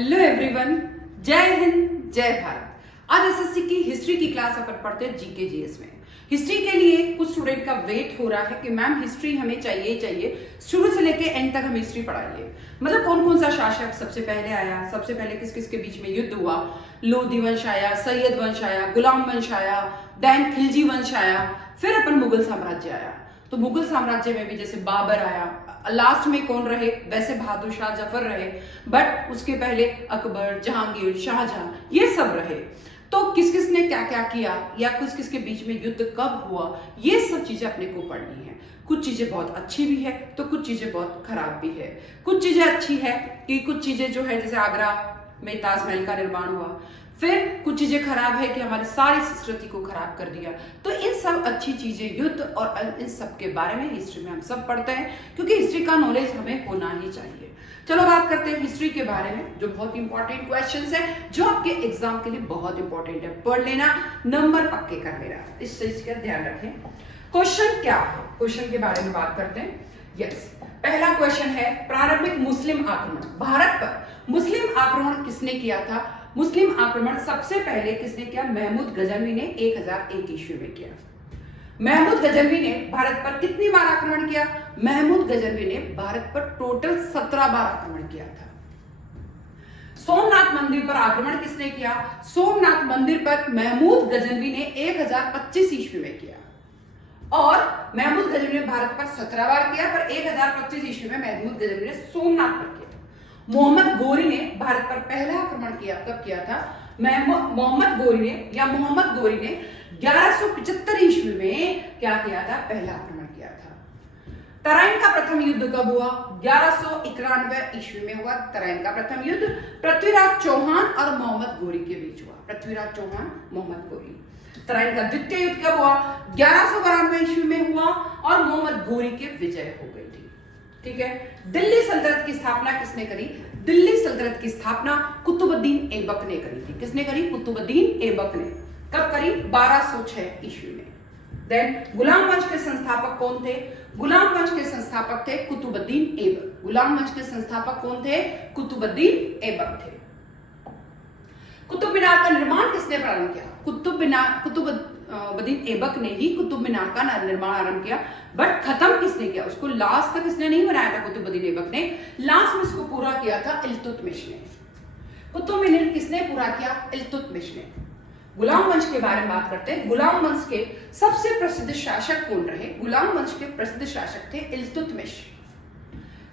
Hello everyone, जय हिंद जय भारत। आज एसएससी की हिस्ट्री की क्लास अपन पढ़ते हैं जीके जीएस में। हिस्ट्री के लिए कुछ स्टूडेंट का वेट हो रहा है कि मैम हिस्ट्री हमें चाहिए चाहिए, शुरू से लेके एंड तक हम हिस्ट्री पढ़ाइए। मतलब कौन कौन सा शासक सबसे पहले आया, सबसे पहले किस किस के बीच में युद्ध हुआ, लोधी वंश आया, सैयद वंश आया, गुलाम वंश आया, देन खिलजी वंश आया, फिर अपन मुगल साम्राज्य आया। तो मुगल साम्राज्य में भी जैसे बाबर आया, लास्ट में कौन रहे, वैसे बहादुर शाह जफर रहे, बट उसके पहले अकबर, जहांगीर, शाहजहां, ये सब रहे। तो किस किस ने क्या क्या किया या किस किस के बीच में युद्ध कब हुआ, ये सब चीजें अपने को पढ़नी है। कुछ चीजें बहुत अच्छी भी है तो कुछ चीजें बहुत खराब भी है। कुछ चीजें अच्छी है कि कुछ चीजें जो है जैसे आगरा में ताजमहल का निर्माण हुआ, फिर कुछ चीजें खराब है कि हमारी सारी संस्कृति को खराब कर दिया। तो इन सब अच्छी चीजें, युद्ध और इन सब के बारे में हिस्ट्री में हम सब पढ़ते हैं, क्योंकि हिस्ट्री का नॉलेज हमें होना ही चाहिए। चलो बात करते हैं हिस्ट्री के बारे में, जो बहुत इंपॉर्टेंट क्वेश्चंस है, जो आपके एग्जाम के लिए बहुत इंपॉर्टेंट है। पढ़ लेना, नंबर पक्के कर लेना, इस चीज का ध्यान रखें। क्वेश्चन क्या है, क्वेश्चन के बारे में बात करते हैं। यस, पहला क्वेश्चन है प्रारंभिक मुस्लिम आक्रमण। भारत पर मुस्लिम आक्रमण किसने किया था? मुस्लिम आक्रमण सबसे पहले किसने किया? महमूद गजनवी ने 1001 ईस्वी में किया। महमूद गजनवी ने भारत पर कितनी बार आक्रमण किया? महमूद गजनवी ने भारत पर टोटल 17 बार आक्रमण किया था। सोमनाथ मंदिर पर आक्रमण किसने किया? सोमनाथ मंदिर पर महमूद गजनवी ने 1025 ईस्वी में किया। और महमूद गजनवी ने भारत पर 17 बार किया, पर 1025 ईस्वी में महमूद गजनवी ने सोमनाथ पर किया। मोहम्मद गोरी ने भारत पर पहला आक्रमण किया, कब किया था? मोहम्मद गोरी ने 1175 ईस्वी में क्या किया था? पहला आक्रमण किया था। तराइन का प्रथम युद्ध कब हुआ? 1191 ईस्वी में हुआ तराइन का प्रथम युद्ध। पृथ्वीराज चौहान और मोहम्मद गोरी के बीच हुआ। पृथ्वीराज चौहान, मोहम्मद गोरी। तराइन का द्वितीय युद्ध कब हुआ? 1192 ईस्वी में हुआ और मोहम्मद गोरी के विजय हो गई थी। ठीक है। दिल्ली सल्तनत की स्थापना किसने करी? दिल्ली सल्तनत की स्थापना कुतुबुद्दीन ऐबक ने करी थी। किसने करी? कुतुबुद्दीन ऐबक ने। कब करी? 1206 ईस्वी में। देन गुलाम वंश के संस्थापक कौन थे? गुलाम वंश के संस्थापक थे कुतुबुद्दीन ऐबक। गुलाम वंश के संस्थापक कौन थे? कुतुबुद्दीन ऐबक थे। कुतुब मीनार का निर्माण किसने प्रारंभ किया? कुतुबुद्दीन ऐबक ने ही कुतुब मीनार का निर्माण आरंभ किया, बट खत्म किसने किया? उसको लास्ट तक इसने नहीं बनाया था कुतुबुद्दीन ऐबक ने, लास्ट में इसको पूरा किया था इल्तुतमिश ने। कुतुब मीनार किसने पूरा किया? इल्तुतमिश ने। गुलाम वंश के बारे में बात करते हैं। गुलाम वंश के सबसे प्रसिद्ध शासक कौन रहे? गुलाम वंश के प्रसिद्ध शासक थे इल्तुतमिश।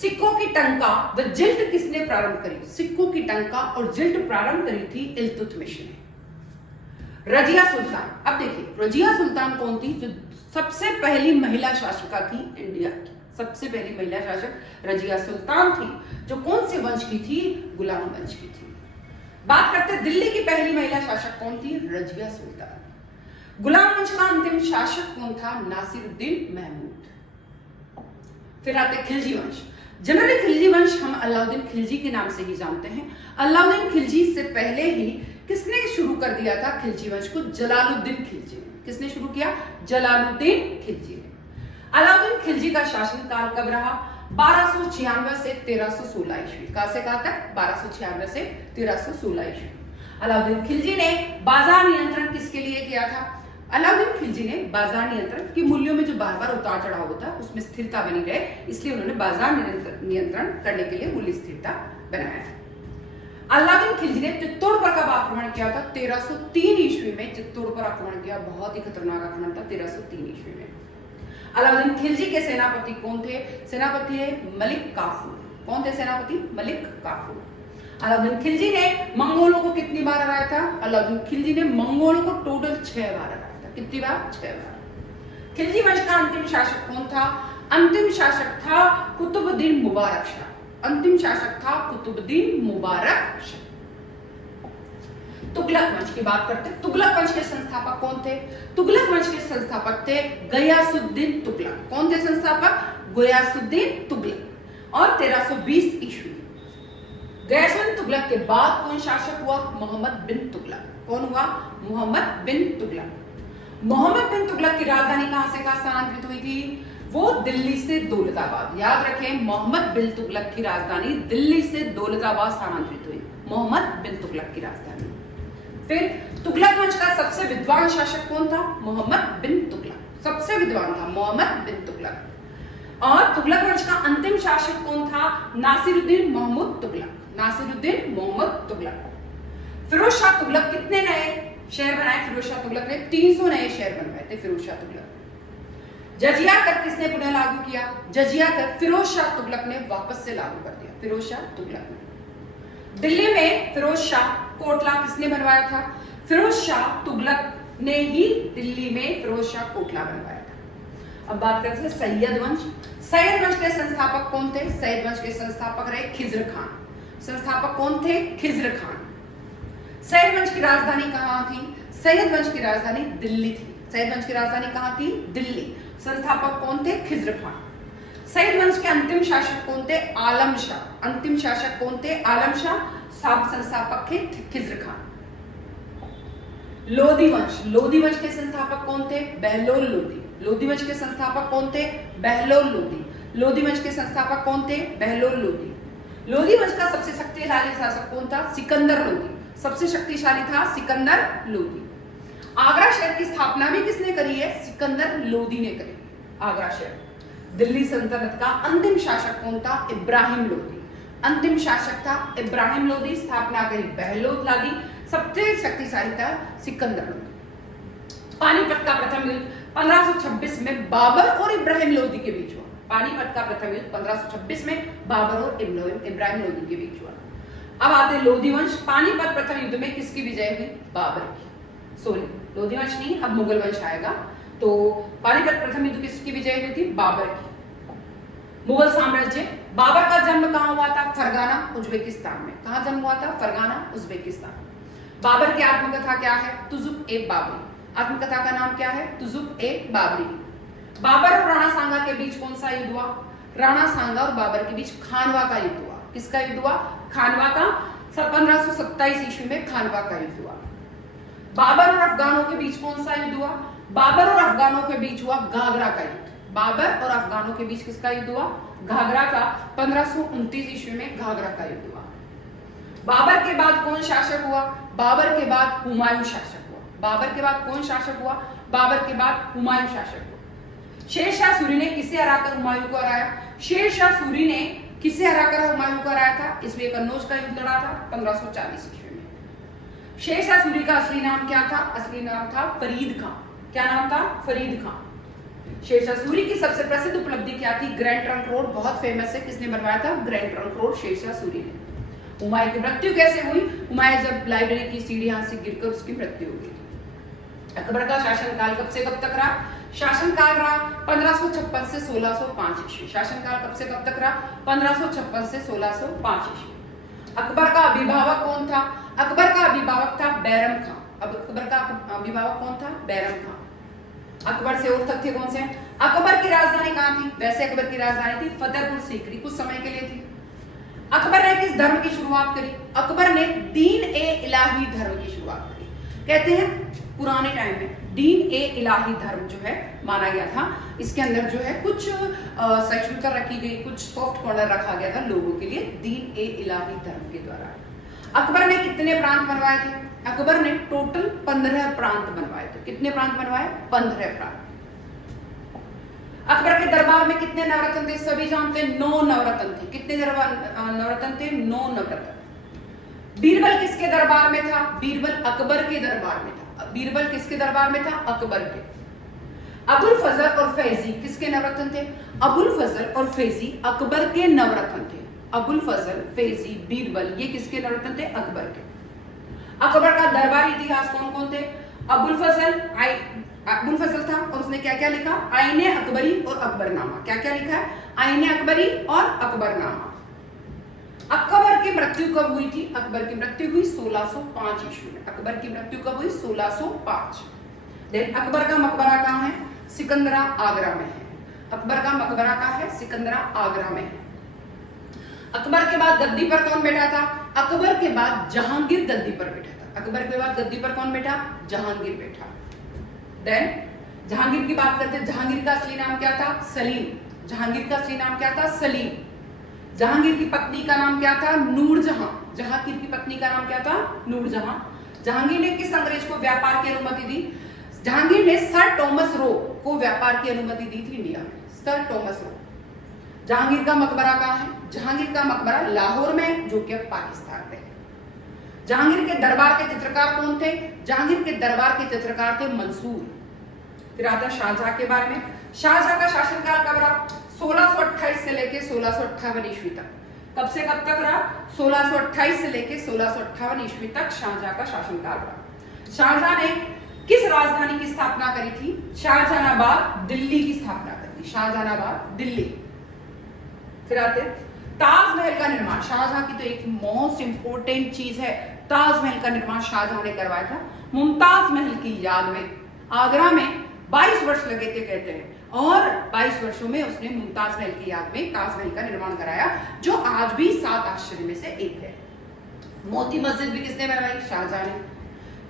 सिक्कों की टंका व जिल्ट किसने प्रारंभ करी? सिक्कों की टंका और जिल्ट प्रारंभ करी थी इल्तुतमिश ने। रजिया सुल्तान, अब देखिए रजिया सुल्तान कौन थी? जो सबसे पहली महिला शासिका थी इंडिया की। सबसे पहली महिला शासक रजिया सुल्तान थी, जो कौन से वंश की थी? गुलाम वंश की थी। बात करते हैं दिल्ली की पहली महिला शासक कौन थी? रजिया सुल्तान। गुलाम वंश का अंतिम शासक कौन था? नासिरुद्दीन महमूद। फिर आते खिलजी वंश। जनरली खिलजी वंश हम अलाउद्दीन खिलजी के नाम से ही जानते हैं। अलाउद्दीन खिलजी से पहले ही किसने शुरू कर दिया था खिलजी वंश को? जलालुद्दीन खिलजी ने। किसने शुरू किया? जलालुद्दीन खिलजी ने। अलाउद्दीन खिलजी का शासनकाल कब रहा? 1296 से 1316 ईस्वी। कहां से कहां तक? 1296 से 1316 ईस्वी। अलाउद्दीन खिलजी ने बाजार नियंत्रण किसके लिए किया था? अलाउद्दीन खिलजी ने बाजार नियंत्रण की मूल्यों में जो बार बार उतार चढ़ाव होता है उसमें स्थिरता बनी रहे, इसलिए उन्होंने बाजार नियंत्रण करने के लिए मूल्य स्थिरता बनाया है। अलाउद्दीन खिलजी ने चित्तौड़ पर कब आक्रमण किया था? 1303 ईस्वी में चित्तौड़ पर आक्रमण किया। बहुत ही खतरनाक आक्रमण था 1303 ईस्वी में। अलाउद्दीन खिलजी के सेनापति कौन थे? सेनापति है मलिक काफूर। कौन थे सेनापति? मलिक काफूर। अलाउद्दीन खिलजी ने मंगोलों को कितनी बार हराया था? अलाउद्दीन खिलजी ने मंगोलों को टोटल 6 बार हराया था। कितनी बार? 6 बार। खिलजी वंश का अंतिम शासक कौन था? अंतिम शासक था कुतुबुद्दीन मुबारक शाह। अंतिम शासक था कुतुबुद्दीन मुबारक शाह। तुगलक वंश की बात करते हैं। तुगलक वंश के संस्थापक कौन थे? तुगलक वंश के संस्थापक थे गयासुद्दीन तुगलक। कौन थे संस्थापक? गयासुद्दीन तुगलक। और 1320 ईस्वी। गयासुद्दीन तुगलक के बाद कौन शासक हुआ? मोहम्मद बिन तुगलक। कौन हुआ? मोहम्मद बिन तुगलक। मोहम्मद बिन तुगलक की राजधानी कहां से कहां स्थानांतरित हुई थी? वो दिल्ली से दौलताबाद। याद रखें, मोहम्मद बिन तुगलक की राजधानी दिल्ली से दौलताबाद स्थानांतरित हुई। मोहम्मद बिन तुगलक की राजधानी। फिर तुगलक वंश का सबसे विद्वान शासक कौन था? मोहम्मद बिन तुगलक सबसे विद्वान था, मोहम्मद बिन तुगलक। और तुगलक वंश का अंतिम शासक कौन था? नासिरुद्दीन मोहम्मद तुगलक, नासिरुद्दीन मोहम्मद तुगलक। फिरोज शाह तुगलक कितने नए शहर बनाए? फिरोज शाह तुगलक ने 300 नए शहर बनवाए थे फिरोज शाह तुगलक। जजिया कर किसने पुनः लागू किया? जजिया कर फिरोज शाह तुगलक ने वापस से लागू कर दिया, फिरोज शाह तुगलक ने। दिल्ली में फिरोज शाह कोटला किसने बनवाया था? फिरोज शाह तुगलक ने ही दिल्ली में फिरोज शाह कोटला बनवाया था। अब बात करते हैं सैयद वंश। सैयद वंश के संस्थापक कौन थे? सैयद वंश के संस्थापक रहे खिज्र खान। संस्थापक कौन थे? खिज्र खान। सैयद वंश की राजधानी कहां थी? सैयद वंश की राजधानी दिल्ली थी। सैयद वंश की राजधानी कहां थी? दिल्ली। संस्थापक कौन थे? खिज्र खान। सैयद वंश के अंतिम शासक कौन थे? आलम शाह। अंतिम शासक कौन थे? आलम शाह। संस्थापक थे खिज्र खान। लोधी वंश। लोधी वंश के संस्थापक कौन थे? बहलोल लोधी। लोधी वंश के संस्थापक कौन थे? बहलोल लोधी। लोधी वंश के संस्थापक कौन थे? बहलोल लोधी। लोधी वंश का सबसे शक्तिशाली शासक कौन था? सिकंदर लोधी। सबसे शक्तिशाली था सिकंदर लोधी। आगरा शहर की स्थापना भी किसने करी है? सिकंदर लोधी ने करी आगरा शहर। दिल्ली सल्तनत का अंतिम शासक कौन था? इब्राहिम लोधी। अंतिम शासक था इब्राहिम लोधी। स्थापना करी बहलोल लोधी। सबसे शक्तिशाली था सिकंदर लोधी। पानीपत का प्रथम युद्ध 1526 में बाबर और इब्राहिम लोधी के बीच हुआ। पानीपत का प्रथम युद्ध 1526 में बाबर और इब्राहिम लोधी के बीच हुआ। अब आते हैं लोधी वंश। पानीपत प्रथम युद्ध में किसकी विजय हुई? बाबर की। सॉरी, लोधी वंश नहीं, अब मुगल वंश आएगा। तो पानीपत प्रथम युद्ध किसकी विजय हुई थी? बाबर की। मुगल साम्राज्य। बाबर का जन्म कहां हुआ था? फरगाना उज्बेकिस्तान में। कहां जन्म हुआ था? Fergana Uzbekistan. बाबर की आत्मकथा क्या है? तुजुक ए बाबरी। आत्मकथा का नाम क्या है? तुजुक ए बाबरी। बाबर और राणा सांगा के बीच कौन सा युद्ध हुआ? राणा सांगा और बाबर के बीच खानवा का युद्ध हुआ। किसका युद्ध हुआ? खानवा का। 1527 ईस्वी में खानवा का युद्ध हुआ। बाबर और अफगानों के बीच कौन सा युद्ध हुआ? बाबर और अफगानों के बीच हुआ घाघरा का युद्ध। बाबर और अफगानों के बीच किसका युद्ध हुआ? घाघरा का। 1529 ईस्वी में घाघरा का युद्ध हुआ। बाबर के बाद कौन शासक हुआ? बाबर के बाद हुमायूं शासक हुआ। बाबर के बाद कौन शासक हुआ? बाबर के बाद हुमायूं शासक हुआ। शेरशाह सूरी ने किसे हराकर हुमायूं को हराया? शेरशाह सूरी ने किसे हराकर हुमायूं को हराया था? इसलिए कन्नौज का युद्ध लड़ा था 1540 ईस्वी में। शेरशाह सूरी का असली नाम क्या था? असली नाम था फरीद खां। क्या नाम था? फरीद खां। शेरशाह सूरी की सबसे प्रसिद्ध उपलब्धि क्या थी? Grand Trunk Road. बहुत फेमस है। किसने बनवाया था? Grand Trunk Road Sher Shah Suri ने। हुमायूं की मृत्यु कैसे हुई? हुमायूं जब लाइब्रेरी की सीढ़ी यहां से गिरकर उसकी मृत्यु हो गई। अकबर का शासनकाल कब से कब तक रहा? शासनकाल रहा 1556 से 1605 ईस्वी। शासनकाल कब से कब तक रहा? 1556 से 1605 ईस्वी। अकबर का अभिभावक कौन था? अकबर का अभिभावक था बैरम खां। अब अकबर का अभिभावक कौन था? बैरम खां। अकबर से और तथ्य कौन से हैं? अकबर की राजधानी कहां थी? वैसे अकबर की राजधानी थी फतेहपुर सीकरी, कुछ समय के लिए थी। अकबर ने किस धर्म की शुरुआत करी? अकबर ने दीन ए इलाही धर्म की शुरुआत करी। कहते हैं पुराने टाइम में दीन ए इलाही धर्म जो है माना गया था। इसके अंदर जो है कुछ सहिष्णुता रखी गई, कुछ सॉफ्ट कॉर्नर रखा गया था लोगों के लिए दीन ए इलाही धर्म के द्वारा। अकबर ने कितने प्रांत बनवाए थे? अकबर ने टोटल 15 प्रांत बनवाए थे। कितने प्रांत बनवाए? 15 प्रांत। अकबर के दरबार में कितने नवरत्न थे? सभी जानते हैं 9 नवरत्न थे। कितने नवरत्न थे? 9 नवरत्न। बीरबल किसके दरबार में था? बीरबल अकबर के दरबार में था। बीरबल किसके दरबार में था? अकबर के। अबुल फजल और फैजी किसके नवरत्न थे? अबुल फजल और फैजी अकबर के नवरत्न थे। अबुल फजल, फैजी, बीरबल ये किसके नवरत्न थे? अकबर के। अकबर का दरबारी इतिहास कौन कौन थे? अबुल फजल था और उसने क्या क्या लिखा? आईने अकबरी और अकबरनामा। क्या क्या लिखा है? आईने अकबरी और अकबरनामा। अकबर की मृत्यु कब हुई थी? अकबर की मृत्यु हुई 1605 ईस्वी में। अकबर की मृत्यु कब हुई? 1605। देन अकबर का मकबरा कहाँ है? सिकंदरा, आगरा में है। अकबर का मकबरा कहाँ है? सिकंदरा, आगरा में है। अकबर के बाद गद्दी पर कौन बैठा था? अकबर के बाद जहांगीर गद्दी पर बैठा था। अकबर के बाद गद्दी पर कौन बैठा? जहांगीर बैठा। देन जहांगीर की बात करते हैं। जहांगीर का असली नाम क्या था? सलीम। जहांगीर का असली नाम क्या था? सलीम। जहांगीर की पत्नी का नाम क्या था? नूरजहां। जहांगीर की पत्नी का नाम क्या था? नूरजहां। जहांगीर ने किस अंग्रेज को व्यापार की अनुमति दी? जहांगीर ने सर टॉमस रो को व्यापार की अनुमति दी थी इंडिया में। Sir Thomas Roe. जहांगीर का मकबरा कहाँ है? जहांगीर का मकबरा लाहौर में, जो कि अब पाकिस्तान में है। जहांगीर के दरबार के चित्रकार कौन थे? जहांगीर के दरबार के चित्रकार थे मंसूर। फिर आता शाहजहां के बारे में। शाहजहां का शासनकाल कब रहा? 1628 से लेके 1658 ईस्वी तक। कब से कब तक रहा? 1628 से लेके 1658 ईस्वी तक शाहजहां का शासनकाल रहा। शाहजहां ने किस राजधानी की स्थापना करी थी? शाहजहानाबाद दिल्ली की स्थापना करी थी। शाहजहानाबाद दिल्ली। फिर आते ताजमहल का निर्माण। शाहजहां की तो एक मोस्ट इंपोर्टेंट चीज है, ताजमहल का निर्माण शाहजहां ने करवाया था मुमताज महल की याद में। आगरा में 22 वर्ष लगे थे कहते हैं, और 22 वर्षों में उसने मुमताज महल की याद में ताजमहल का निर्माण कराया, जो आज भी 7 आश्चर्य में से एक है। मोती मस्जिद भी किसने बनवाई? शाहजहां ने।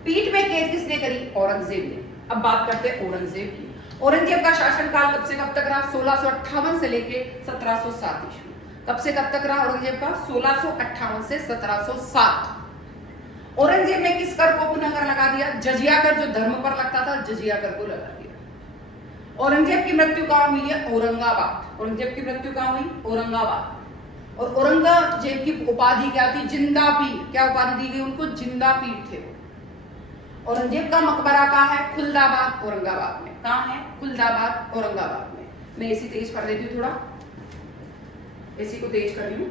पीठ में कैद किसने करी? औरंगजेब ने। अब बात करते हैं औरंगजेब की। औरंगजेब का शासनकाल कब से कब तक रहा? 1658 से लेके 1707 ईस्वी। कब से कब तक रहा औरंगजेब का? 1658 से 1707। औरंगजेब ने किस कर को पुनः कर लगा दिया? जजिया कर, जो धर्म पर लगता था, जजिया कर को लगा दिया। औरंगजेब की मृत्यु कहां हुई है? औरंगाबाद। औरंगजेब की मृत्यु कहां हुई? औरंगाबाद। और औरंगजेब की उपाधि क्या थी? जिंदा पीर। क्या उपाधि दी गई उनको? जिंदा पीर थे वो। औरंगजेब का मकबरा कहां है? खुलदाबाद, औरंगाबाद में। कहां है? खुलदाबाद, औरंगाबाद में। मैं एसी तेज कर देती हूँ, थोड़ा एसी को तेज कर रही हूँ।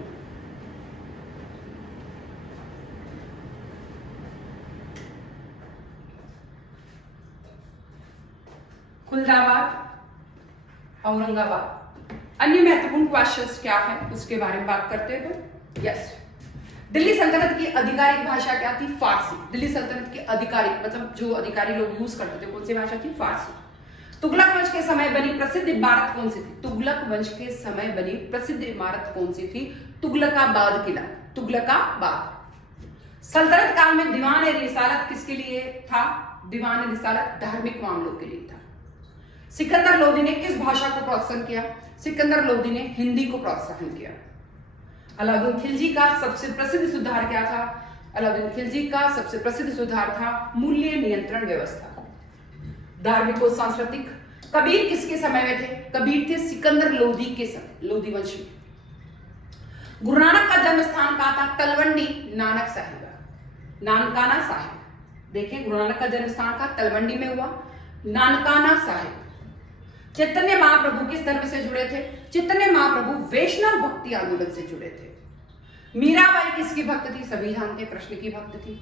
खुलदाबाद, औरंगाबाद। अन्य महत्वपूर्ण क्वेश्चंस क्या है उसके बारे में बात करते हैं। यस, दिल्ली सल्तनत की आधिकारिक भाषा क्या थी? फारसी। दिल्ली सल्तनत की आधिकारिक मतलब जो अधिकारी लोग यूज करते थे, कौन सी भाषा थी? फारसी। तुगलक वंश के समय बनी प्रसिद्ध इमारत कौन सी थी? तुगलक वंश के समय बनी प्रसिद्ध इमारत कौन सी थी? तुगलकाबाद किला। तुगलकाबाद। सल्तनत काल में दीवान ए रिसालत किसके लिए था? दीवान ए रिसालत धार्मिक मामलों के लिए था। सिकंदर लोदी ने किस भाषा को प्रोत्साहन किया? सिकंदर लोदी ने हिंदी को प्रोत्साहन किया। अलाउद्दीन खिलजी का सबसे प्रसिद्ध सुधार क्या था? अलाउद्दीन खिलजी का सबसे प्रसिद्ध सुधार था मूल्य नियंत्रण व्यवस्था। धार्मिक और सांस्कृतिक। कबीर किसके समय में थे? कबीर थे सिकंदर लोदी के समय, लोदी वंश में। गुरु नानक का जन्म स्थान कहां था? तलवंडी, नानक साहिबा, नानकाना साहिब। देखिए, गुरु नानक का जन्म स्थान कहां? तलवंडी में हुआ, नानकाना साहिब। चैतन्य महाप्रभु किस धर्म से जुड़े थे? चैतन्य महाप्रभु वैष्णव भक्ति आंदोलन से जुड़े थे। मीराबाई किसकी भक्त थी? सभी जानते हैं, कृष्ण की भक्त थी।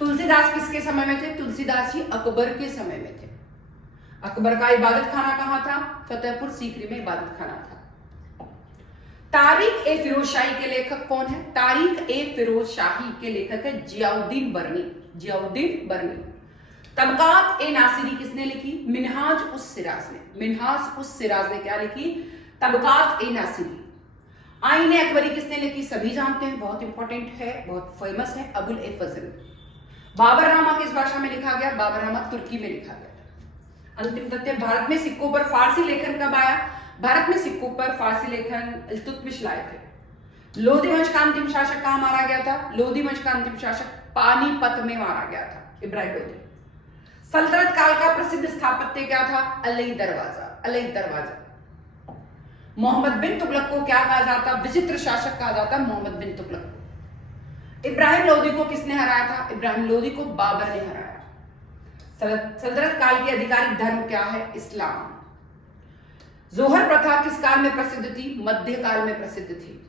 तुलसीदास किसके समय में थे? तुलसीदास जी अकबर के समय में थे। अकबर का इबादत खाना कहां था? फतेहपुर सीकरी में इबादत खाना था। तारीख ए फिरोज शाही के लेखक कौन है? तारीख ए फिरोज शाही के लेखक है जियाउद्दीन बरनी। जियाउद्दीन बरनी। तबकात ए नासिरी किसने लिखी? मिनहाज उस सिराज ने। मिनहाज उस सिराज ने क्या लिखी? तबकात ए नासिरी। आईन अकबरी किसने लिखी? सभी जानते हैं, बहुत इंपॉर्टेंट है, बहुत फेमस है, अबुल ए फजल। बाबरनामा किस भाषा में लिखा गया? बाबरनामा तुर्की में लिखा गया था। अंतिम तथ्य, भारत में सिक्कों पर फारसी लेखन कब आया? भारत में सिक्कों पर फारसी लेखन इल्तुतमिश लाए थे। लोधी वंश का अंतिम शासक कहां मारा गया था? लोधी वंश का अंतिम शासक पानीपत में मारा गया था, इब्राहिम लोधी। सल्तनत काल का प्रसिद्ध स्थापत्य क्या था? अलई दरवाजा। अलई दरवाजा। मोहम्मद बिन तुगलक को क्या कहा जाता? विचित्र शासक कहा जाता मोहम्मद बिन तुगलक। इब्राहिम लोधी को किसने हराया था? इब्राहिम लोधी को बाबर ने हराया। सल्तनत काल की आधिकारिक धर्म क्या है? इस्लाम। जोहर प्रथा किस काल में प्रसिद्ध थी? मध्यकाल में प्रसिद्ध थी।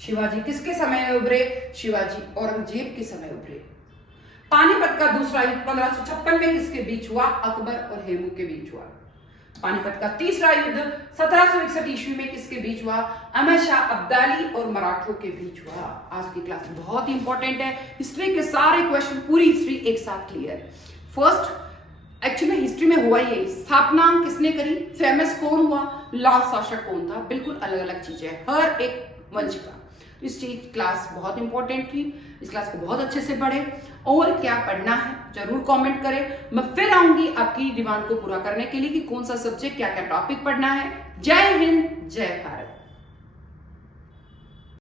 शिवाजी किसके समय में उभरे? शिवाजी औरंगजेब के समय उभरे। पानीपत का दूसरा युद्ध 1556 में किसके बीच हुआ? अकबर और हेमू के बीच हुआ। पानीपत का तीसरा युद्ध 1761 ईस्वी में किसके बीच हुआ? अहमद शाह अब्दाली और मराठों के बीच हुआ। आज की क्लास बहुत इंपॉर्टेंट है, हिस्ट्री के सारे क्वेश्चन, पूरी हिस्ट्री एक साथ क्लियर। फर्स्ट एक्चुअली हिस्ट्री में हुआ ये, स्थापना किसने करी, फेमस कौन हुआ, लास्ट शासक कौन था, बिल्कुल अलग अलग चीजें हैं हर एक वंश का। इस चीज क्लास बहुत इंपॉर्टेंट थी, इस क्लास को बहुत अच्छे से पढ़े और क्या पढ़ना है जरूर कमेंट करें। मैं फिर आऊंगी आपकी डिमांड को पूरा करने के लिए कि कौन सा सब्जेक्ट क्या क्या टॉपिक पढ़ना है। जय हिंद, जय भारत।